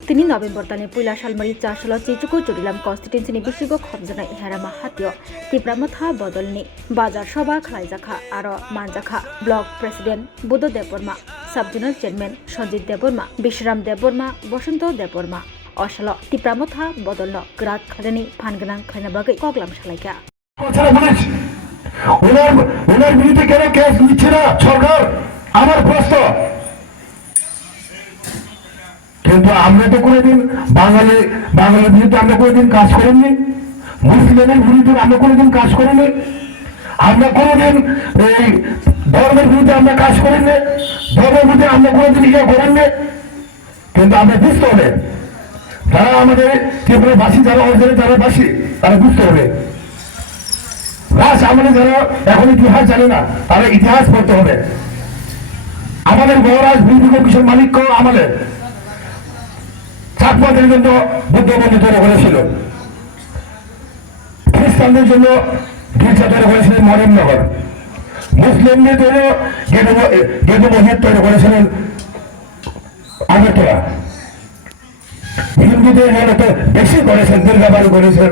তিনি নভেম্বর दानि पुइला सालमारि चारसल चिचुको जुरिलाम कन्स्टिट्युन्सिनि बिसिगो खबजानाय हेरामा हातियो तिप्रामथा बदलनि बाजार सभा खालायजाखा आरो मानजाखा ब्लक प्रेसिडेंट बुध देबबर्मा सब जोनल चेयरमैन सञ्जित देबबर्मा विश्राम देबबर्मा बसंत देबबर्मा असल तिप्रामथा बदलनो ग्रात खालायनि फानगोनां खालायना बागै कगलाम सालायखा ওনার বিরুদ্ধে কেন কেস নিচ্ছে না সরকার আমার প্রশ্ন। কিন্তু আমরা তো কোনোদিন বাঙালির বিরুদ্ধে আমরা কোনোদিন কাজ করিনি, মুসলিমের বিরুদ্ধে আমরা কোনোদিন কাজ করিনি, আমরা কোনোদিন এই ধর্মের বিরুদ্ধে আমরা কাজ করিনি, ধর্মের বিরুদ্ধে আমরা কোনোদিন ইয়ে করেননি। কিন্তু আমরা বুঝতে হবে যারা আমাদের ত্রিপুরাবাসী, যারা অঞ্চলে যারা বাসী, তারা বুঝতে হবে রাজ আমাদের যারা এখন ইতিহাস জানে না তারা ইতিহাস পড়তে হবে। আমাদের মহারাজ বিভূতিভূষণ কিশোর মালিক আমাদের ছাত্রদের জন্য বুদ্ধ মন্দির তৈরি করেছিল, খ্রিস্টানদের জন্য গির্জা তৈরি করেছিলেন মরিয়মনগর, মুসলিমদের জন্য গেদু মসজিদ তৈরি করেছিলেন আগরতলা, হিন্দুদের জন্য তো বেশি করেছেন, দুর্গাবাড়ি করেছেন,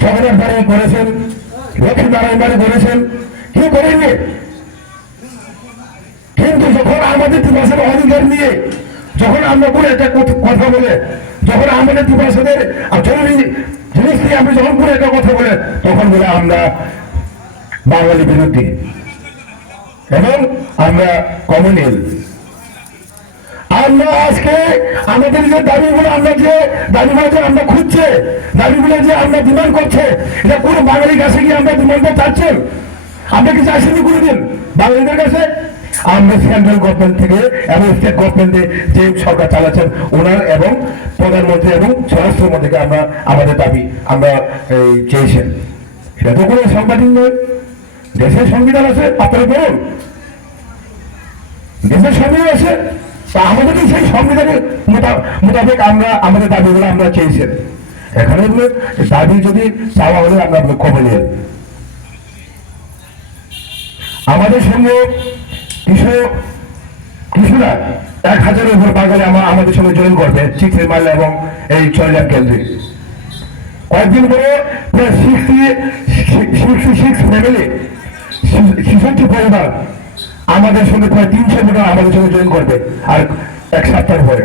জগন্নাথ বাড়ি করেছেন, লক্ষ্মীনারায়ণ বাড়ি করেছেন, কি করেননি। কিন্তু যখন আমাদের ত্রিভাষার অধিকার নিয়ে যখন আমরা কোনো একটা কথা বলে, যখন আমাদের ত্রিভাষাদের জরুরি জিনিস নিয়ে আমরা যখন কোনো একটা কথা বলে, তখন বলে আমরা বাঙালি বিরোধী এবং আমরা কমিউনাল। আমরা আজকে আমাদের যে দাবিগুলো, আমরা যে দাবিগুলো যে আমরা খুঁজছে, দাবিগুলো যে আমরা ডিমান্ড করছে, এটা কোনো বাঙালির কাছে গিয়ে আমরা ডিমান্ড করতে চাচ্ছেন? আমরা কি চাইছেন কোনোদিন বাঙালিদের কাছে? আমরা সেন্ট্রাল গভর্নমেন্ট থেকে এবং স্টেট গভর্নমেন্টে যে সরকার চালাচ্ছেন ওনার এবং প্রধানমন্ত্রী এবং স্বরাষ্ট্রমন্ত্রীকে আমরা আমাদের দাবি আমরা চেয়েছেন। এটা তো কোনো সাংবাদিক নয়, দেশের সংবিধান আছে, আপনারা বলুন, দেশের সংবিধান আছে, আমাদের সেই সংবিধানের মোতাবেক আমরা আমাদের দাবিগুলো আমরা চেয়েছেন। এখানে দাবি যদি চাওয়া হলে আমরা খবর নিয়ে আমাদের সঙ্গে কিছুটা 1000-এর উপর বাঙালি আমাদের সঙ্গে জয়েন করবে চিত্রের মাইলা এবং এই চয়লাম কেন্দ্রে। কয়েকদিন পরে প্রায় 66 ফ্যামিলি, 66 পরিবার আমাদের সঙ্গে প্রায় 300 মিটার আমাদের সঙ্গে জয়েন করবে আর এক সপ্তাহ পরে।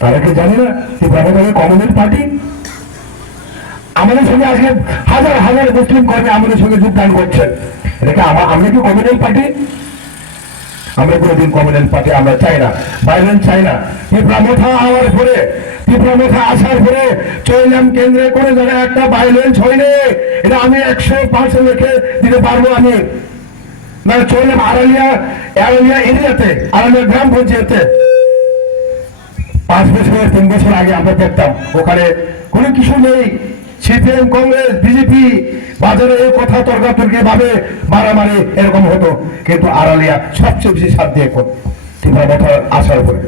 তারা কি জানি না যে কমিউনিস্ট পার্টি আমাদের সঙ্গে আজকে হাজার হাজার মুসলিম কর্মী আমাদের সঙ্গে যোগদান করছেন। এটা আমরা কি কমিউনিস্ট পার্টি? আমরা কোনোদিন কমিউনিস্ট পার্টি আমরা চাই না, ভায়োলেন্স চাই না। ত্রিপুরামথা আসার পরে চৈলাম কেন্দ্রে কোনো জায়গায় একটা ভায়োলেন্স হয়নি, এটা আমি 100% লিখে দিতে পারবো। আমি মানে চৈলাম আড়ালিয়া এরিয়াতে, আড়ালিয়া গ্রাম পঞ্চায়েতে 5 বছর 3 বছর আগে আমরা দেখতাম ওখানে কোনো কিছু নেই। সিপিএম, কংগ্রেস, বিজেপি বাজারে এই কথা তর্কাতর্কি ভাবে মারামারি এরকম হতো, কিন্তু আড়ালিয়া সবচেয়ে বেশি সাথ দিয়ে ত্রিপুরা আসার পরে